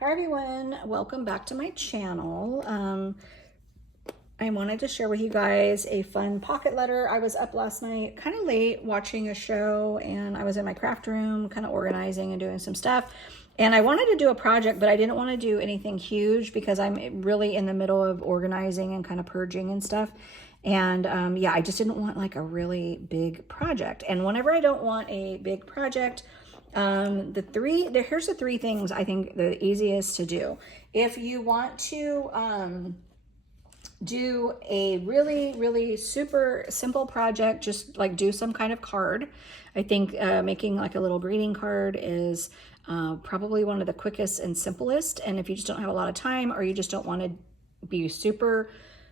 Hi everyone, welcome back to my channel. I wanted to share with you guys a fun pocket letter. I was up last night kind of late watching a show, and I was in my craft room kind of organizing and doing some stuff, and I wanted to do a project, but I didn't want to do anything huge because I'm really in the middle of organizing and kind of purging and stuff. And yeah, I just didn't want like a really big project. And whenever I don't want a big project, here's the three things I think the easiest to do. If you want to do a really super simple project, just like do some kind of card. I think making like a little greeting card is probably one of the quickest and simplest. And if you just don't have a lot of time, or you just don't want to be super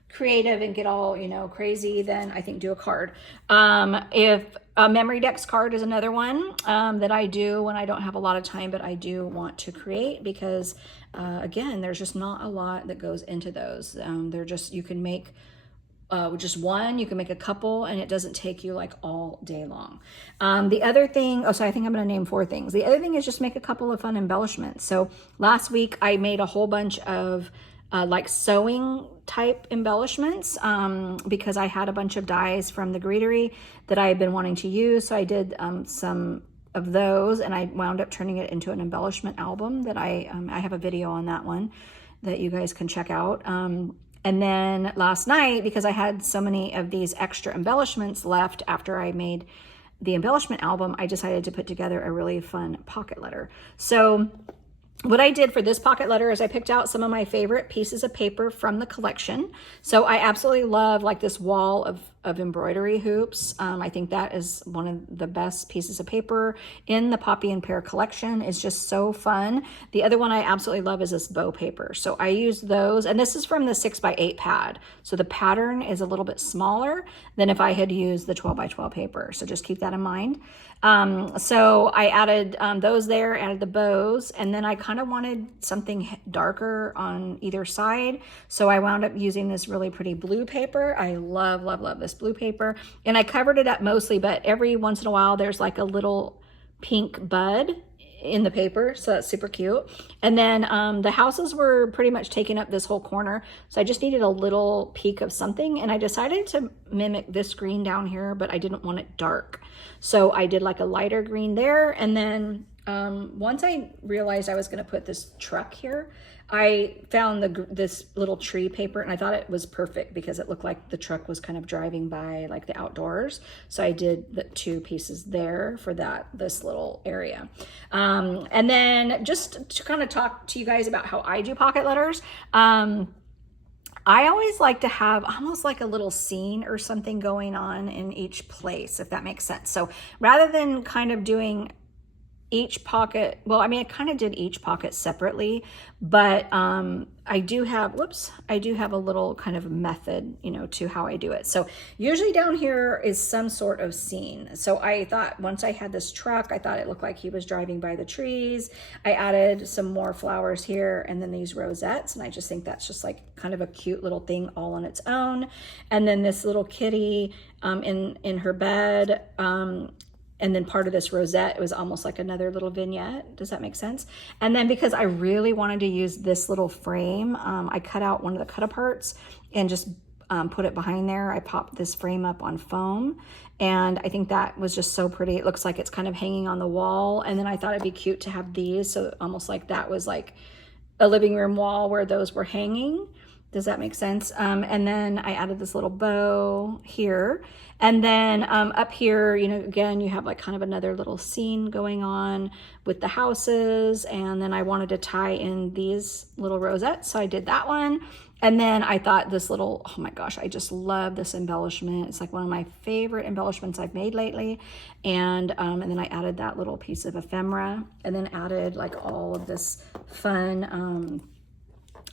creative and get all, crazy, then I think do a card. If a memory decks card is another one that I do when I don't have a lot of time, but I do want to create because again, there's just not a lot that goes into those. They're just, you can make just one, you can make a couple, and it doesn't take you like all day long. The other thing, so I think I'm going to name 4 things. The other thing is just make a couple of fun embellishments. So last week I made a whole bunch of like sewing type embellishments because I had a bunch of dies from the Greetery that I had been wanting to use. So I did some of those, and I wound up turning it into an embellishment album that I have a video on that one that you guys can check out. And then last night, because I had so many of these extra embellishments left after I made the embellishment album, I decided to put together a really fun pocket letter. So what I did for this pocket letter is I picked out some of my favorite pieces of paper from the collection. So I absolutely love like this wall of embroidery hoops. I think that is one of the best pieces of paper in the Poppy and Pear collection. It's just so fun. The other one I absolutely love is this bow paper. So I use those, and this is from the 6x8 pad. So the pattern is a little bit smaller than if I had used the 12x12 paper. So just keep that in mind. So I added those there, added the bows, and then I kind of wanted something darker on either side. So I wound up using this really pretty blue paper. I love this blue paper, and I covered it up mostly, but every once in a while there's like a little pink bud in the paper, so that's super cute. And then the houses were pretty much taking up this whole corner, so I just needed a little peak of something, and I decided to mimic this green down here, but I didn't want it dark, so I did like a lighter green there. And then once I realized I was going to put this truck here, I found this little tree paper, and I thought it was perfect because it looked like the truck was kind of driving by like the outdoors. So I did the 2 pieces there for this little area. And then just to kind of talk to you guys about how I do pocket letters, I always like to have almost like a little scene or something going on in each place, if that makes sense. So rather than kind of doing each pocket, well, I mean, I kind of did each pocket separately, but I do have a little kind of method, to how I do it. So usually down here is some sort of scene. So I thought once I had this truck, I thought it looked like he was driving by the trees. I added some more flowers here, and then these rosettes, and I just think that's just like kind of a cute little thing all on its own. And then this little kitty in her bed, and then part of this rosette, it was almost like another little vignette. Does that make sense? And then because I really wanted to use this little frame, I cut out one of the cut aparts and just put it behind there. I popped this frame up on foam, and I think that was just so pretty. It looks like it's kind of hanging on the wall. And then I thought it'd be cute to have these, so almost like that was like a living room wall where those were hanging. Does that make sense? And then I added this little bow here. And then up here, again, you have like kind of another little scene going on with the houses. And then I wanted to tie in these little rosettes, so I did that one. And then I thought this little, oh my gosh, I just love this embellishment. It's like one of my favorite embellishments I've made lately. And then I added that little piece of ephemera, and then added like all of this fun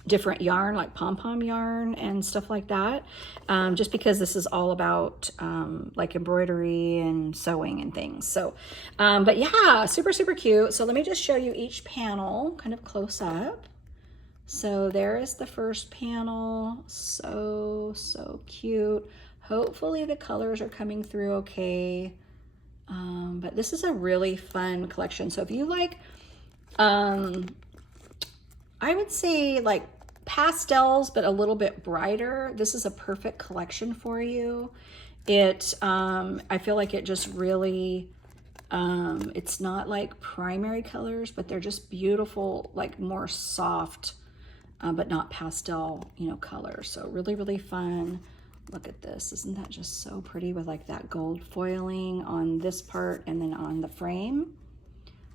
different yarn, like pom-pom yarn and stuff like that, just because this is all about like embroidery and sewing and things. So but yeah, super cute. So let me just show you each panel kind of close up. So there is the first panel. So cute. Hopefully the colors are coming through okay. But this is a really fun collection. So if you like I would say like pastels, but a little bit brighter. This is a perfect collection for you. I feel like it just really, it's not like primary colors, but they're just beautiful, like more soft, but not pastel, colors. So really, really fun. Look at this. Isn't that just so pretty with like that gold foiling on this part and then on the frame?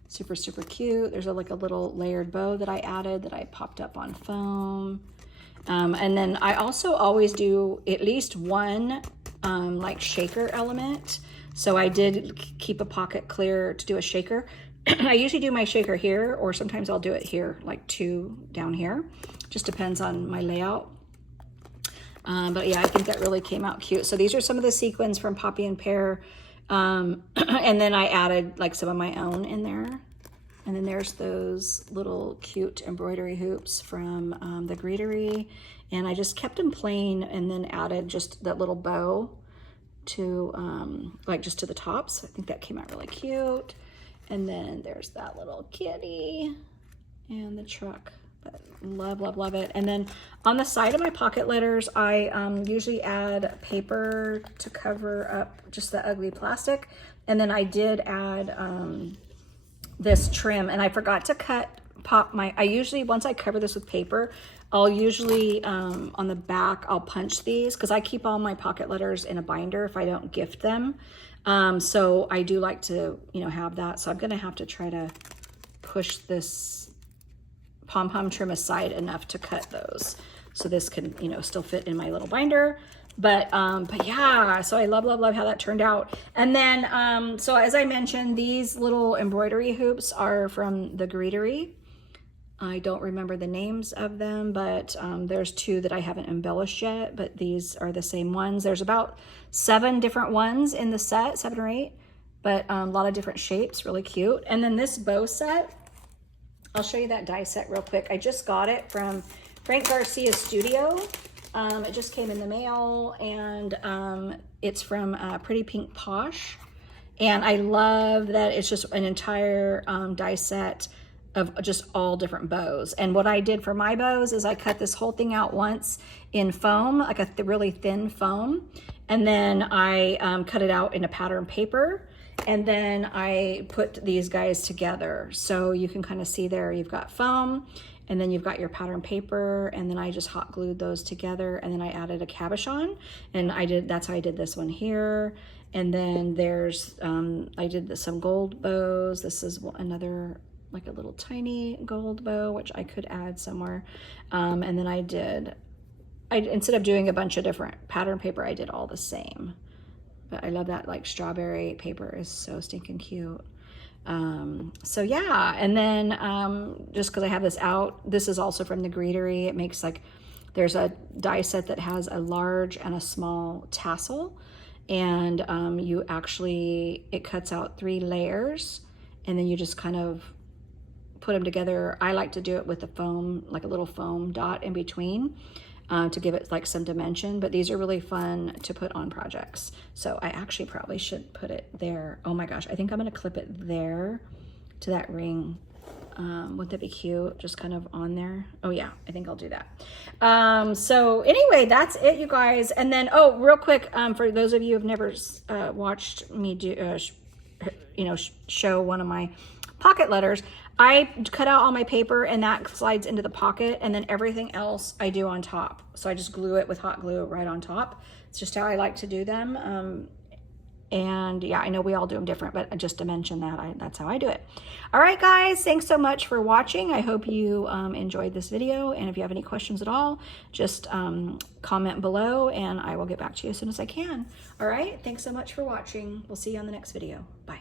Super, super cute. There's like a little layered bow that I added that I popped up on foam. And then I also always do at least one like shaker element. So I did keep a pocket clear to do a shaker. I usually do my shaker here, or sometimes I'll do it here, like 2 down here. Just depends on my layout. But yeah, I think that really came out cute. So these are some of the sequins from Poppy and Pear. And then I added like some of my own in there. And then there's those little cute embroidery hoops from the Greetery. And I just kept them plain and then added just that little bow to like just to the tops. I think that came out really cute. And then there's that little kitty and the truck. But love, love, love it. And then on the side of my pocket letters, I usually add paper to cover up just the ugly plastic. And then I did add this trim, and I forgot to I usually, once I cover this with paper, I'll usually on the back, I'll punch these because I keep all my pocket letters in a binder if I don't gift them. So I do like to, have that. So I'm going to have to try to push this pom-pom trim aside enough to cut those. So this can, still fit in my little binder. But yeah, so I love, love, love how that turned out. And then, so as I mentioned, these little embroidery hoops are from the Greetery. I don't remember the names of them, but there's 2 that I haven't embellished yet, but these are the same ones. There's about 7 different ones in the set, 7 or 8, but a lot of different shapes, really cute. And then this bow set, I'll show you that die set real quick. I just got it from Frank Garcia's studio. It just came in the mail, and it's from Pretty Pink Posh. And I love that it's just an entire die set of just all different bows. And what I did for my bows is I cut this whole thing out once in foam, like a really thin foam. And then I cut it out in a pattern paper. And then I put these guys together. So you can kind of see there, you've got foam, and then you've got your pattern paper, and then I just hot glued those together, and then I added a cabochon, and that's how I did this one here. And then there's, I did some gold bows. This is another, like a little tiny gold bow, which I could add somewhere. And then instead of doing a bunch of different pattern paper, I did all the same. But I love that like strawberry paper is so stinking cute. So yeah, and then just because I have this out, this is also from the Greetery. It makes like, there's a die set that has a large and a small tassel, and it cuts out 3 layers, and then you just kind of put them together. I like to do it with a foam, like a little foam dot in between, to give it like some dimension. But these are really fun to put on projects. So I actually probably should put it there. Oh my gosh, I think I'm gonna clip it there to that ring. Wouldn't that be cute? Just kind of on there. Oh yeah, I think I'll do that. So anyway, that's it, you guys. And then, oh, real quick, for those of you who've never watched me do, show one of my pocket letters, I cut out all my paper and that slides into the pocket, and then everything else I do on top. So I just glue it with hot glue right on top. It's just how I like to do them. And yeah, I know we all do them different, but just to mention that, that's how I do it. All right, guys, thanks so much for watching. I hope you enjoyed this video. And if you have any questions at all, just comment below and I will get back to you as soon as I can. All right, thanks so much for watching. We'll see you on the next video. Bye.